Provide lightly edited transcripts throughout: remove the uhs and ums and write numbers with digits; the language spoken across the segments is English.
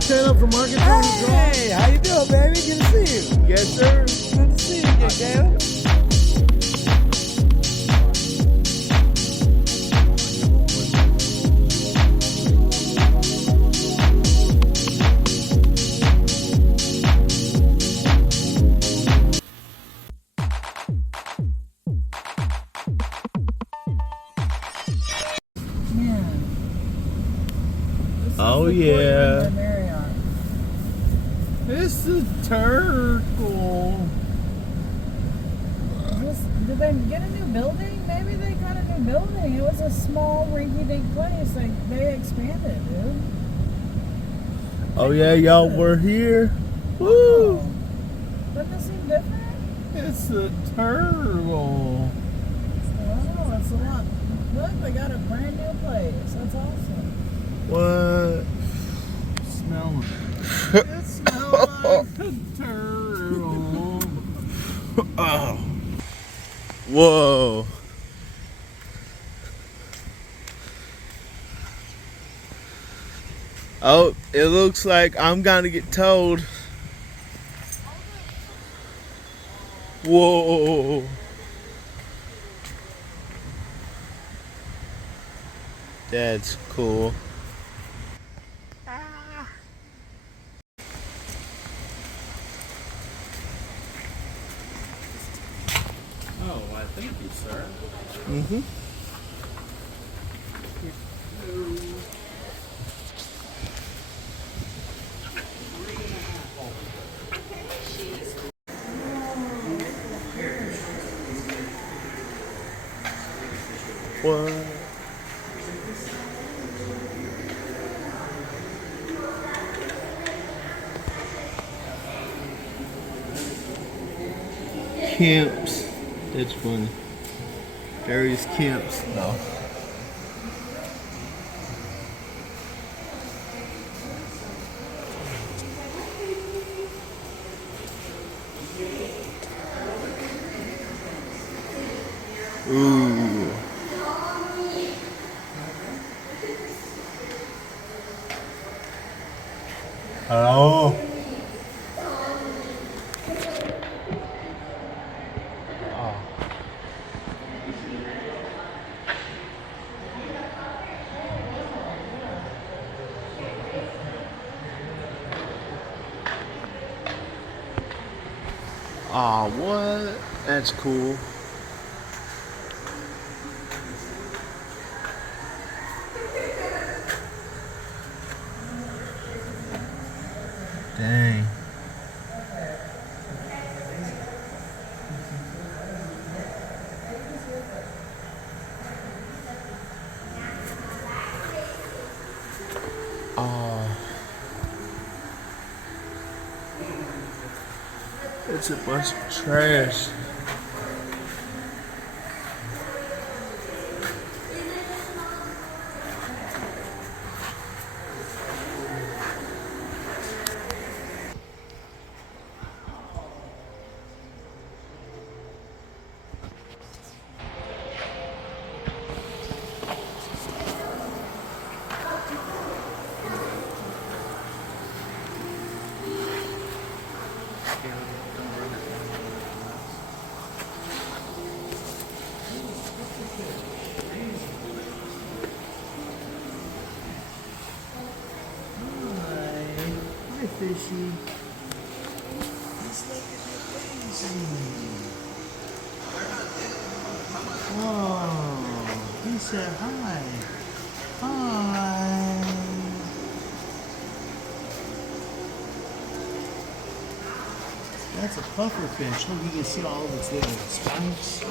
the channel for Market Tony Draw. Hey, how you doing, baby? Good to see you. Yes, sir. Good to see you, Gail. Oh yeah. It's a turtle. Did they get a new building? Maybe they got a new building. It was a small, rinky-dink place. They expanded, dude. Oh yeah, y'all were here. Woo! Oh. Doesn't it seem different? It's a turtle. Oh, it's a lot. Look, they got a brand new place. That's awesome. What? Smell It smells like a turtle. Oh. Whoa. Oh, it looks like I'm gonna get towed. Whoa. That's cool. Oh, I thank you, sir. Mm-hmm. What? Camps. That's funny. Various camps. No. Ooh. Hello. Aw, what? That's cool. Dang. Aw. It's a bunch of trash. Hi, fishy. Let's look at your daisy. Whoa, he said hi. Hi. That's a puffer fish. Look, you can see all of its little spikes.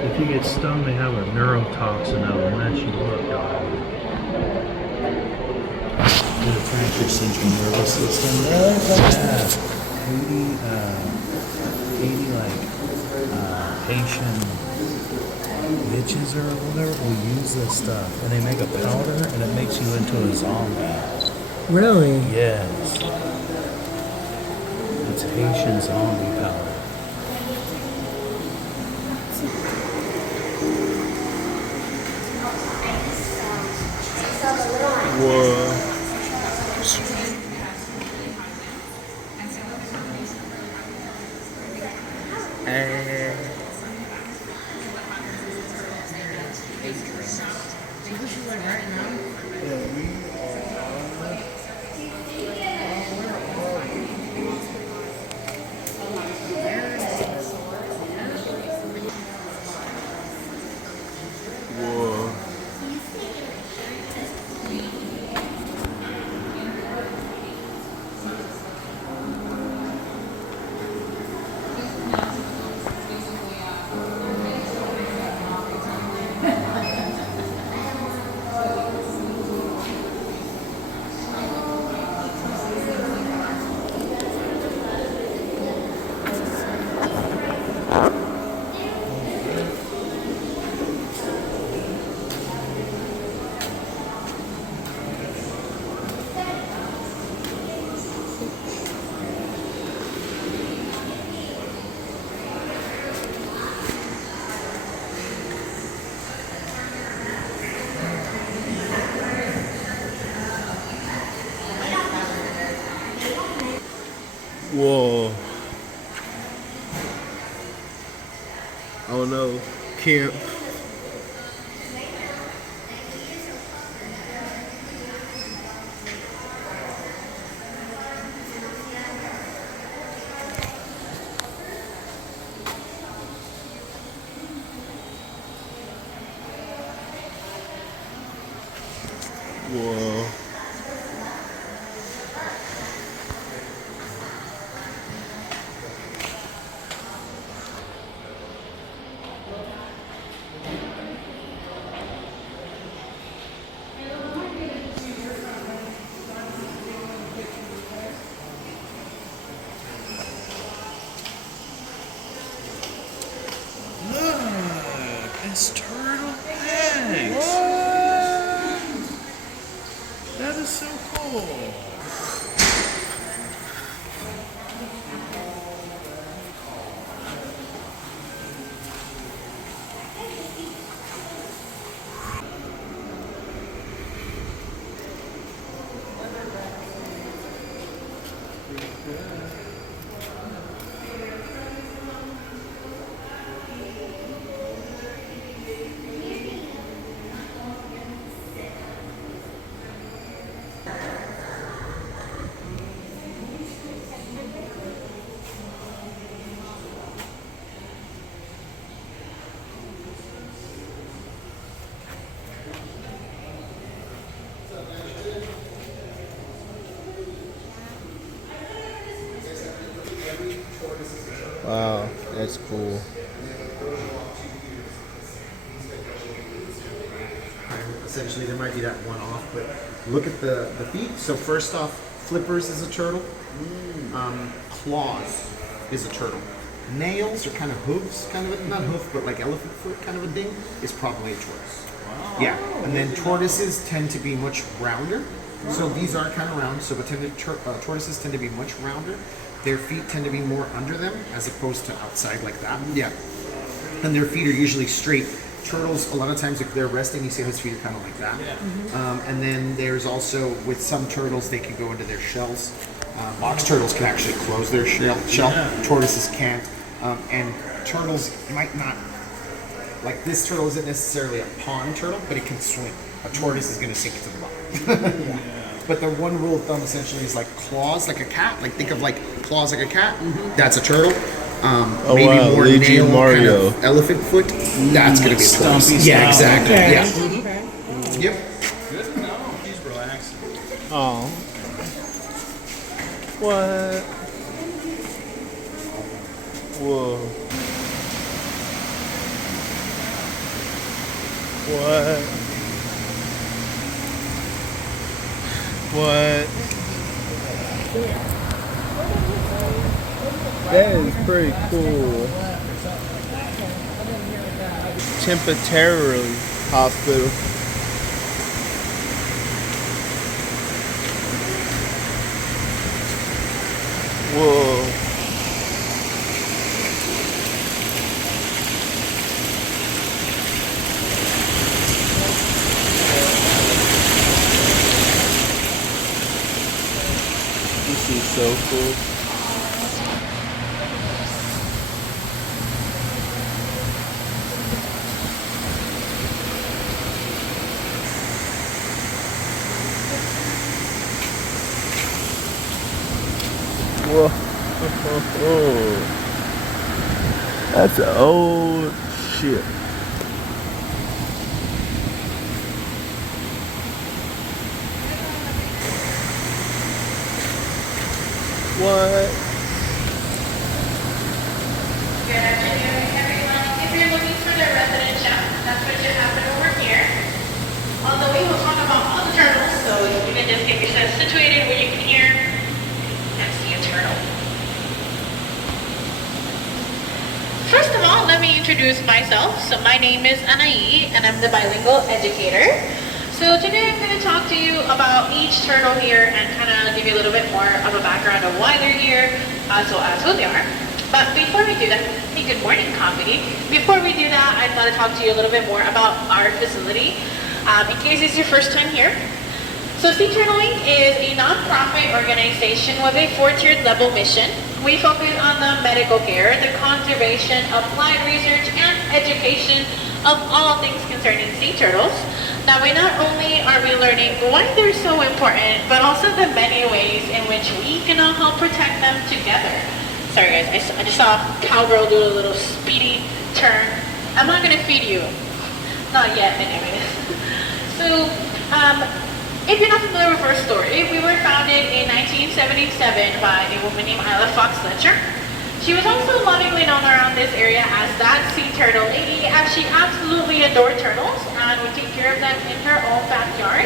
If you get stung, they have a neurotoxin that'll mess you up. The attractor central nervous system. Yeah. 80 like Haitian witches or whatever will use this stuff, and they make a powder, and it makes you into a zombie. Really? Yes. It's Haitian zombie powder. Whoa. Whoa. Oh no. Camp. Whoa. Look, it's turtle eggs. That is so cool. Wow, that's cool. Essentially, there might be that one off, but look at the feet. So first off, flippers is a turtle. Claws is a turtle. Nails are kind of hooves, kind of not hoof, but like elephant foot kind of a thing, is probably a tortoise. Wow. Yeah, and then tortoises tend to be much rounder. So these are kind of round, so tortoises tend to be much rounder. Their feet tend to be more under them as opposed to outside like that. Yeah. And their feet are usually straight. Turtles, a lot of times if they're resting, you see how his feet are kind of like that. Yeah. And then there's also, with some turtles, they can go into their shells. Box turtles can actually close their shell. Yeah. Tortoises can't. And turtles might not, like this turtle isn't necessarily a pond turtle, but it can swim. A tortoise is going to sink to the bottom. Yeah. But the one rule of thumb essentially is like claws, like a cat. Like think of like claws like a cat. That's a turtle. Maybe wow, more Luigi nail Mario. kind of elephant foot. That's gonna be a tortoise. Yeah, exactly. Okay. Yeah. Okay. Yep. Good to know. He's relaxing. Oh. What? Whoa. What? What? That is pretty cool. Temporarily hospital. Whoa. This is so cool. Whoa. That's old shit. What? Good afternoon, everyone. If you're looking for the resident chef, that's what you have over here. On the way, we'll talk about all the turtles, so you can just get yourself situated where you can hear and see a turtle. First of all, let me introduce myself. So my name is Anai, and I'm the bilingual educator. So today I'm going to talk to you about each turtle here and kind of give you a little bit more of a background of why they're here, as well as who they are. But before we do that, hey, good morning, Coffee. Before we do that, I'd want to talk to you a little bit more about our facility, in case it's your first time here. So Sea Turtling is a nonprofit nonprofit organization with a 4-tiered level mission. We focus on the medical care, the conservation, applied research, and education of all things concerning sea turtles. Now, we not only are we learning why they're so important, but also the many ways in which we can all help protect them together. Sorry guys, I just saw Cowgirl do a little speedy turn. I'm not gonna feed you. Not yet, anyways. So, if you're not familiar with our story, we were founded in 1977 by a woman named Isla Fox Fletcher. She was also lovingly known around this area as that sea turtle lady, as she absolutely adored turtles and would take care of them in her own backyard.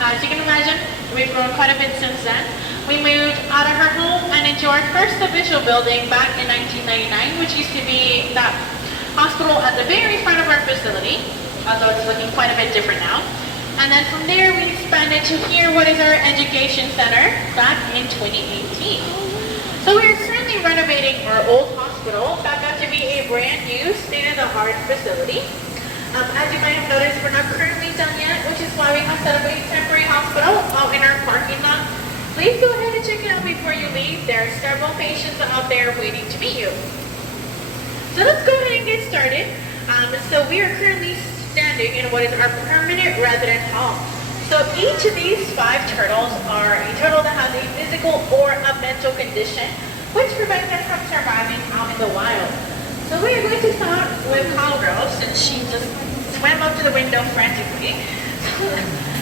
As you can imagine, we've grown quite a bit since then. We moved out of her home and into our first official building back in 1999, which used to be that hospital at the very front of our facility, although it's looking quite a bit different now. And then from there, we expanded to here, what is our education center, back in 2018. So we are currently renovating our old hospital back up to be a brand new state-of-the-art facility. As you might have noticed, we're not currently done yet, which is why we have set up a temporary hospital out in our parking lot. Please go ahead and check it out before you leave. There are several patients out there waiting to meet you. So let's go ahead and get started. So we are currently standing in what is our permanent resident hall. So each of these 5 turtles are a turtle that has a physical or a mental condition, which prevents them from surviving out in the wild. So we are going to start with Cowgirl, since she just swam up to the window frantically. So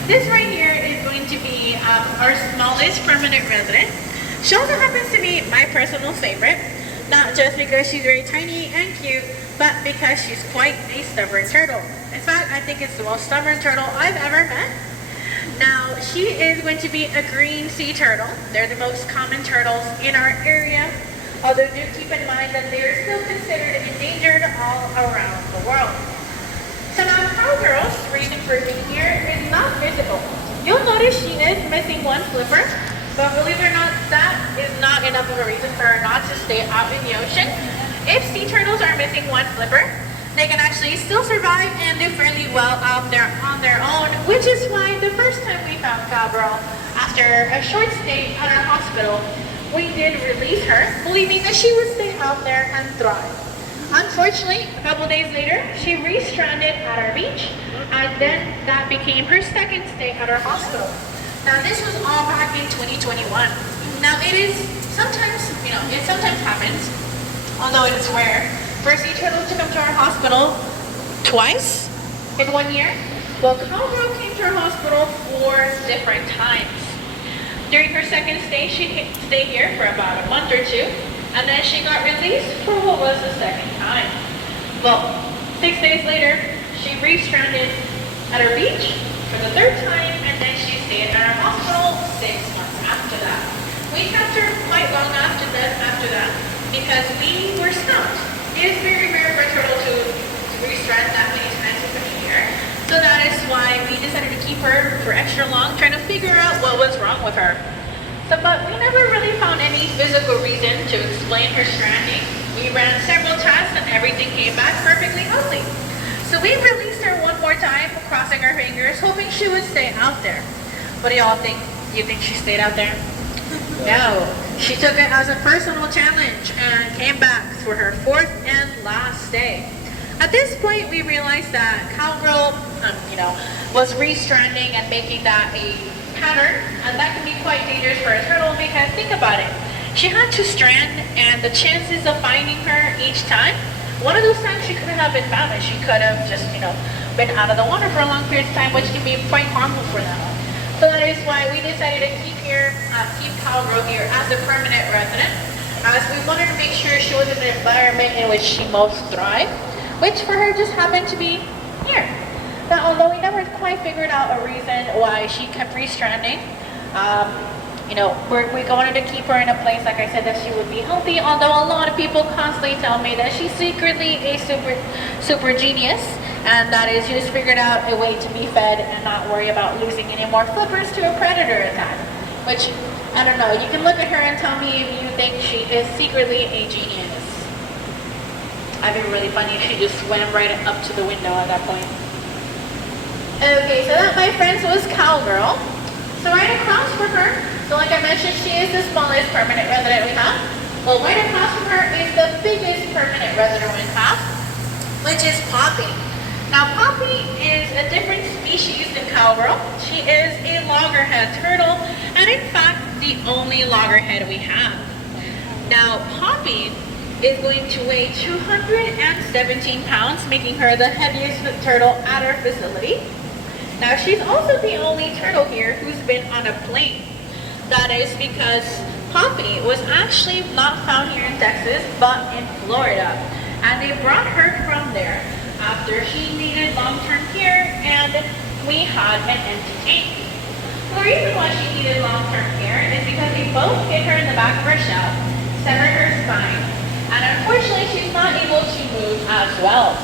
this right here is going to be our smallest permanent resident. She also happens to be my personal favorite, not just because she's very tiny and cute, but because she's quite a stubborn turtle. In fact, I think it's the most stubborn turtle I've ever met. Now, she is going to be a green sea turtle. They're the most common turtles in our area, although do keep in mind that they are still considered endangered all around the world. So now, Cowgirl's reason for being here is not physical. You'll notice she is missing one flipper, but believe it or not, that is not enough of a reason for her not to stay out in the ocean. If sea turtles are missing one flipper, they can actually still survive and do fairly well out there on their own, which is why the first time we found Cowgirl, after a short stay at our hospital, we did release her, believing that she would stay out there and thrive. Unfortunately, a couple days later, she re-stranded at our beach, and then that became her second stay at our hospital. Now, this was all back in 2021. Now, it is sometimes, it sometimes happens, although it is rare, for sea turtles to come to our hospital twice in 1 year. Well, Cowgirl came to our hospital 4 different times. During her second stay, she stayed here for about a month or 2, and then she got released for what was the second time. Well, 6 days later, she re-stranded at our beach for the 3rd time, and then she stayed at our hospital 6 months after that. We kept her quite long after that because we were stumped. It is very rare for a turtle to re-strand that many times within a year. So that is why we decided to keep her for extra long, trying to figure out what was wrong with her. So, but we never really found any physical reason to explain her stranding. We ran several tests and everything came back perfectly healthy. So we released her one more time, crossing our fingers, hoping she would stay out there. What do y'all think? You think she stayed out there? No. She took it as a personal challenge and came back for her 4th and last day. At this point, we realized that Cowgirl, was re-stranding and making that a pattern, and that can be quite dangerous for a turtle because think about it. She had to strand, and the chances of finding her each time, one of those times she couldn't have been found, and she could have just, been out of the water for a long period of time, which can be quite harmful for them. So that is why we decided to keep Cowgirl here as a permanent resident, as we wanted to make sure she was in an environment in which she most thrived, which for her just happened to be here. Now, although we never quite figured out a reason why she kept re-stranding, we wanted to keep her in a place, like I said, that she would be healthy, although a lot of people constantly tell me that she's secretly a super genius, and that is she just figured out a way to be fed and not worry about losing any more flippers to a predator attack. Which, I don't know, you can look at her and tell me if you think she is secretly a genius. That'd be really funny if she just swam right up to the window at that point. Okay, so that, my friends, was Cowgirl. So right across from her, so like I much if she is the smallest permanent resident we have. Well, right across from her is the biggest permanent resident we have, which is Poppy. Now, Poppy is a different species than cowgirl. She is a loggerhead turtle, and in fact, the only loggerhead we have. Now, Poppy is going to weigh 217 pounds, making her the heaviest turtle at our facility. Now, she's also the only turtle here who's been on a plane. That is because Poppy was actually not found here in Texas, but in Florida. And they brought her from there after she needed long-term care and we had an empty tank. The reason why she needed long-term care is because they both hit her in the back of her shell, severed her spine, and unfortunately she's not able to move as well.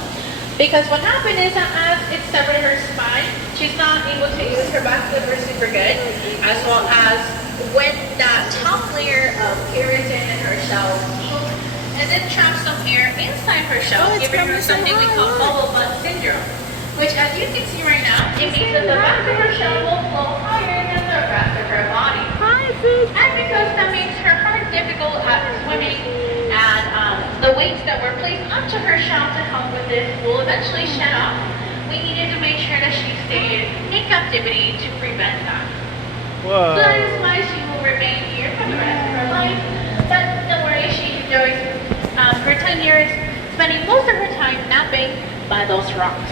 Because what happened is that as it severed her spine, she's not able to use her back liver super good, as well as when that top layer of keratin in her shell healed, and then trapped some air inside her shell, giving her something we call bubble butt syndrome. Which, as you can see right now, it means that the back of her shell will flow higher than the rest of her body. And because that makes her heart difficult at swimming, and the weights that were placed onto her shell to help with this will eventually shed off, we needed to make sure that she stayed in captivity to prevent that. Whoa. So that is why she will remain here for the rest of her life. But don't worry, she enjoys her 10 years spending most of her time napping by those rocks.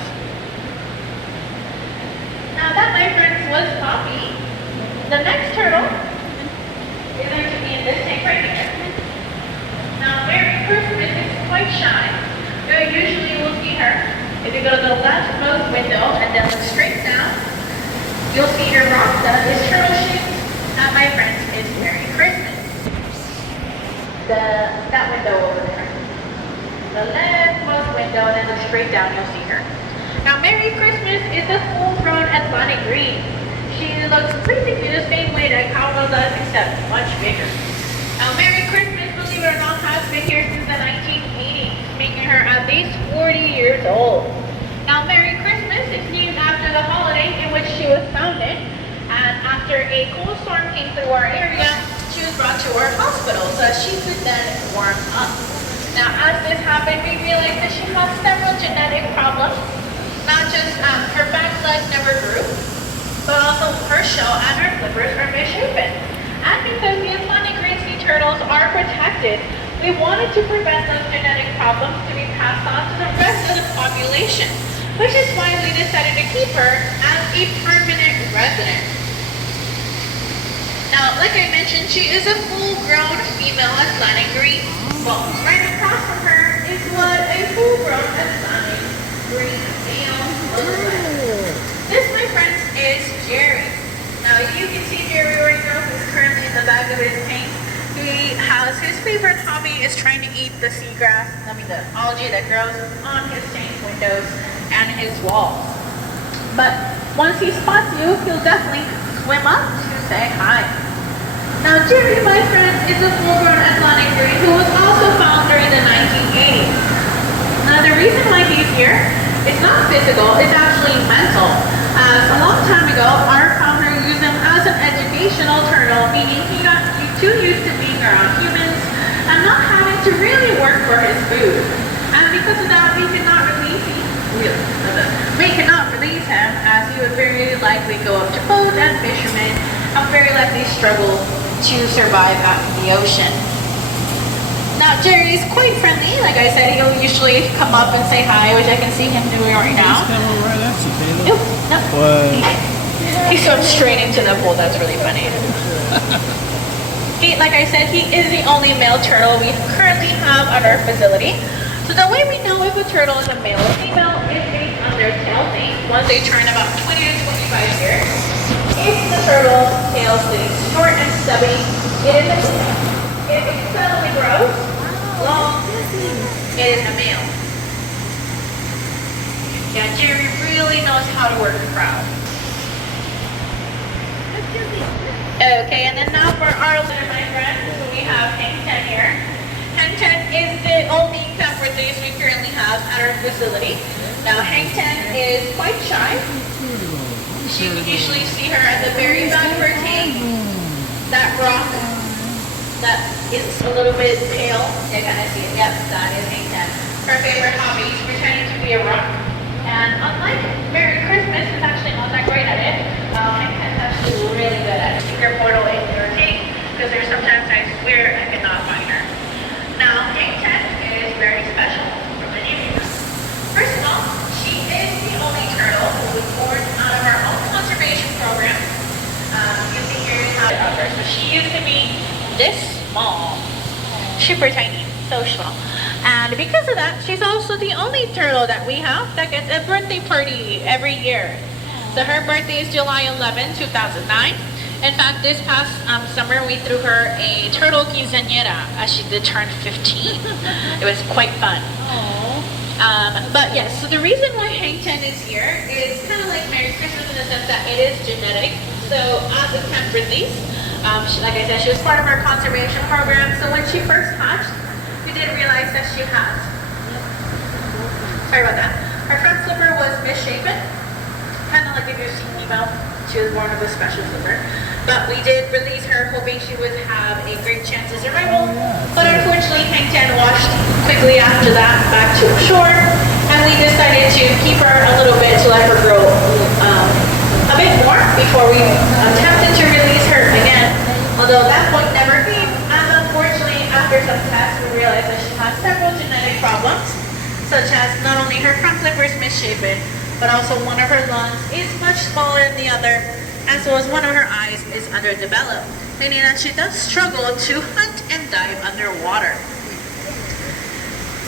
Now that, my friends, was Poppy. The next turtle is going to be in this tank right here. Now, Merry Christmas is quite shy. Usually you will see her. If you go to the leftmost window and then look straight down, you'll see her rock that is turtle shaped. And my friends, is Merry Christmas. That window over there. The leftmost window and then look straight down, you'll see her. Now, Merry Christmas is a full-grown Atlantic green. She looks basically the same way that cowgirl does, except much bigger. Now, Merry Christmas, believe it or not, has been here since the 1980s, making her at least 40 years old. Now, Merry Christmas is named after the holiday in which she was founded, and after a cold storm came through our area, she was brought to our hospital so that she could then warm up. Now, as this happened, we realized that she had several genetic problems. Not just her back leg never grew, but also her shell and her flippers are misshapen. And because the Atlantic green sea turtles are protected, we wanted to prevent those genetic problems to be passed on to the rest of the population, which is why we decided to keep her as a permanent resident. Now, like I mentioned, she is a full-grown female Atlantic green. Well, right across from her is what a full-grown Atlantic green male looks like. This, my friends, is Jerry. Now, you can see Jerry right now, who's currently in the back of his tank. He has his favorite hobby is trying to eat the seagrass, the algae that grows on his tank windows and his walls. But once he spots you, he'll definitely swim up to say hi. Now, Jerry, my friend, is a full-grown Atlantic green who was also found during the 1980s. Now, the reason why he's here is not physical, it's actually mental. A long time ago, our founder used him as an educational turtle, meaning he got too used to being around humans and not having to really work for his food. And because of that, we could not release him as he would very likely go up to boats and fishermen and very likely struggle to survive out in the ocean. Now, Jerry's quite friendly. Like I said, he'll usually come up and say hi, which I can see him doing right now. He's coming right at you, Caleb. Nope, no. What? He swims straight into the pool. That's really funny. Like I said, he is the only male turtle we currently have at our facility. So the way we know if a turtle is a male or female is based on their tail length. Once they turn about 20 to 25 years, if the turtle's tail stays short and stubby, it is a female. If it suddenly grows long, it is a male. Yeah, Jerry really knows how to work the crowd. Okay, and then now for our litter, my friends, so we have Hang Ten here. Hang Ten is the only camper days we currently have at our facility. Now, Hang Ten is quite shy. You can usually see her at the very back of her tank. That rock that is a little bit pale. You kind of see it. Yep, that is Hank 10. Her favorite hobby is pretending to be a rock. And unlike Merry Christmas, who's actually not that great at it, Hank 10 is actually really good at it. Secret portal in your tank, because there's sometimes I swear I cannot find her. Now, Hank 10 is very special for many reasons. First of all, she is the only turtle who was born out of our own conservation program. You see here is how it occurs. So she used to be this small, super tiny, so small. And because of that, she's also the only turtle that we have that gets a birthday party every year. So her birthday is July 11, 2009. In fact, this past summer, we threw her a turtle quinceañera as she did turn 15. It was quite fun. But yes, so the reason why Hank 10 is here is kind of like Merry Christmas in the sense that it is genetic. So as a temp release, like I said, she was part of our conservation program. So when she first hatched, we did realize that she has, sorry about that, her front flipper was misshapen. Kind of like if you've seen Nemo, she was born with a special flipper. But we did release her hoping she would have a great chance of survival. But unfortunately, Hank 10 washed quickly after that back to shore. And we decided to keep her a little bit to let her grow a bit more before we attempted to release her again. Although that point never came. And unfortunately, after some tests, we realized that she has several genetic problems, such as not only her front flipper is misshapen, but also one of her lungs is much smaller than the other, as well as one of her eyes is underdeveloped, meaning that she does struggle to hunt and dive underwater.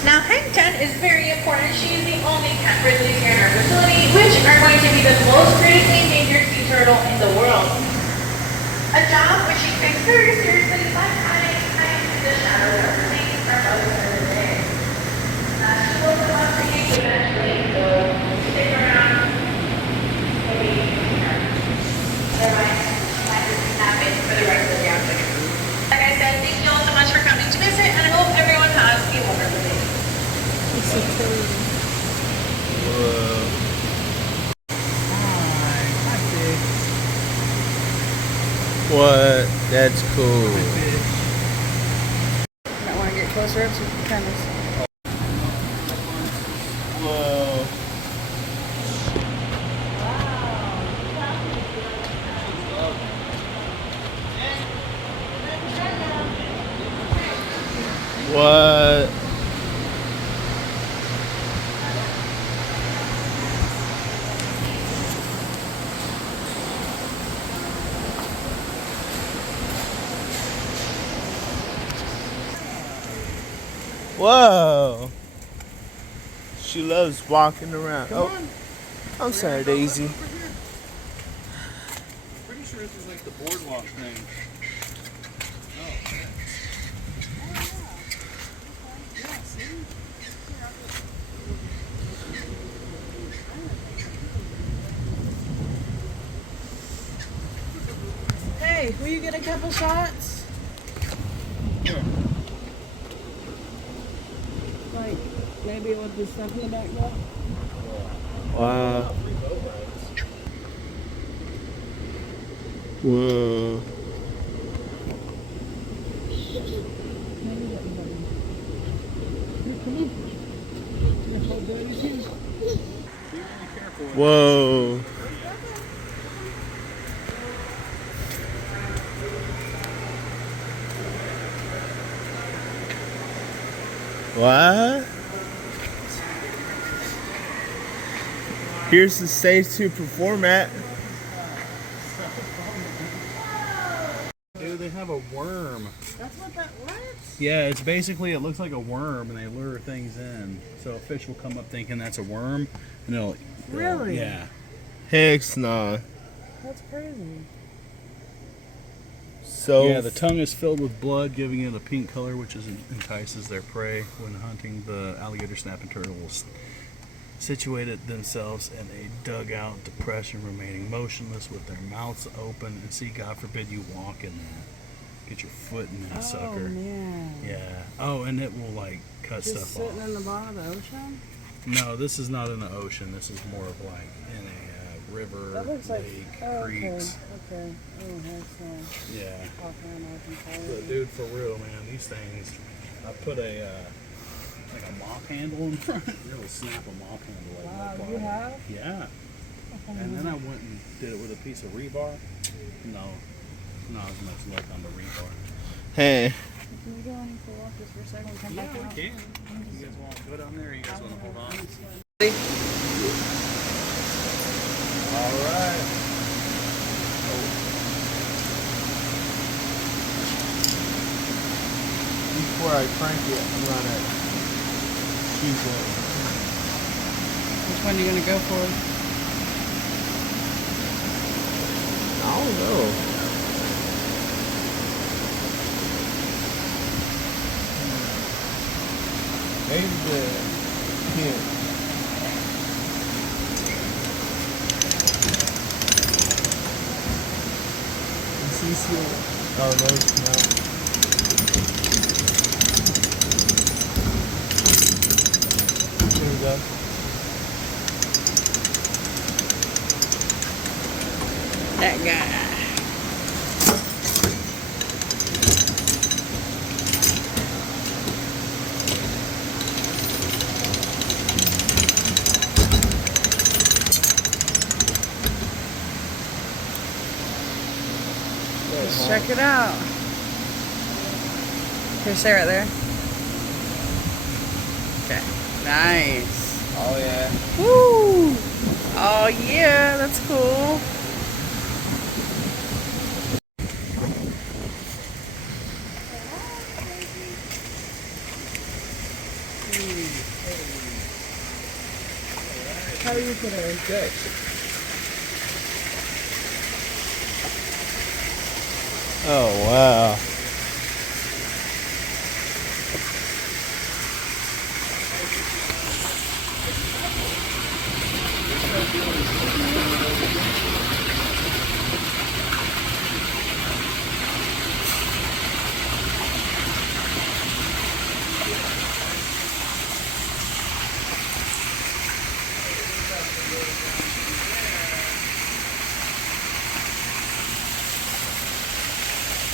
Now, Hank 10 is very important. She is the only cat released here in our facility, which are going to be the most critically endangered sea turtle in the world. A job which she takes very seriously by hiding in the shadow of her wings for most of the day. She will come up to you eventually, so stick around. Maybe otherwise, life is happen for the rest of the afternoon. Like I said, thank you all so much for coming to visit, and I hope everyone has a wonderful day. It's so cool. Whoa. Hi, fish. What? That's cool. Fish. Might want to get closer up so you can kind of see. Whoa. What? Whoa. She loves walking around. Come on. I'm sorry, Daisy. Pretty sure this is like the boardwalk thing. Hey, will you get a couple shots? Like, maybe with the stuff in the background? Wow. Whoa. Whoa. What? Here's the stage to perform at. Dude, they have a worm. That's what that was? Yeah, it's basically, it looks like a worm and they lure things in. So a fish will come up thinking that's a worm and they'll Really? Yeah. Heck nah. That's crazy. So Yeah, the tongue is filled with blood, giving it a pink color, which entices their prey. When hunting, the alligator snapping turtle will situated themselves in a dugout depression, remaining motionless with their mouths open. And see, God forbid you walk in that. Get your foot in that sucker. Oh, man. Yeah. Oh, and it will like cut Just stuff sitting off. in the bottom of the ocean? No, this is not in the ocean. This is more of like in a river, That looks like lake, okay. creeks. Okay. Oh, that's Yeah. offhand I can follow But you. dude, for real, man, these things. I put a like a mop handle in front. It'll snap a mop handle like Wow, no you problem. have? Yeah. And then I went and did it with a piece of rebar. No, not as much luck on the rebar. Hey. Can we go on for a walk just for a second? Come back out? can. You guys want to go down there or you guys want to hold on? All right. Before I crank it, I'm gonna choose one. Which one are you gonna go for? I don't know. Maybe the pin. Oh, no, it's not. Here we go. That guy. Let's check it out. Here, stay right there. Okay. Nice. Oh, yeah. Woo! Oh yeah, that's cool. How do you put it? Okay. Oh, wow.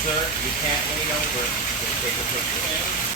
Sir, you can't lean over. Just take a picture.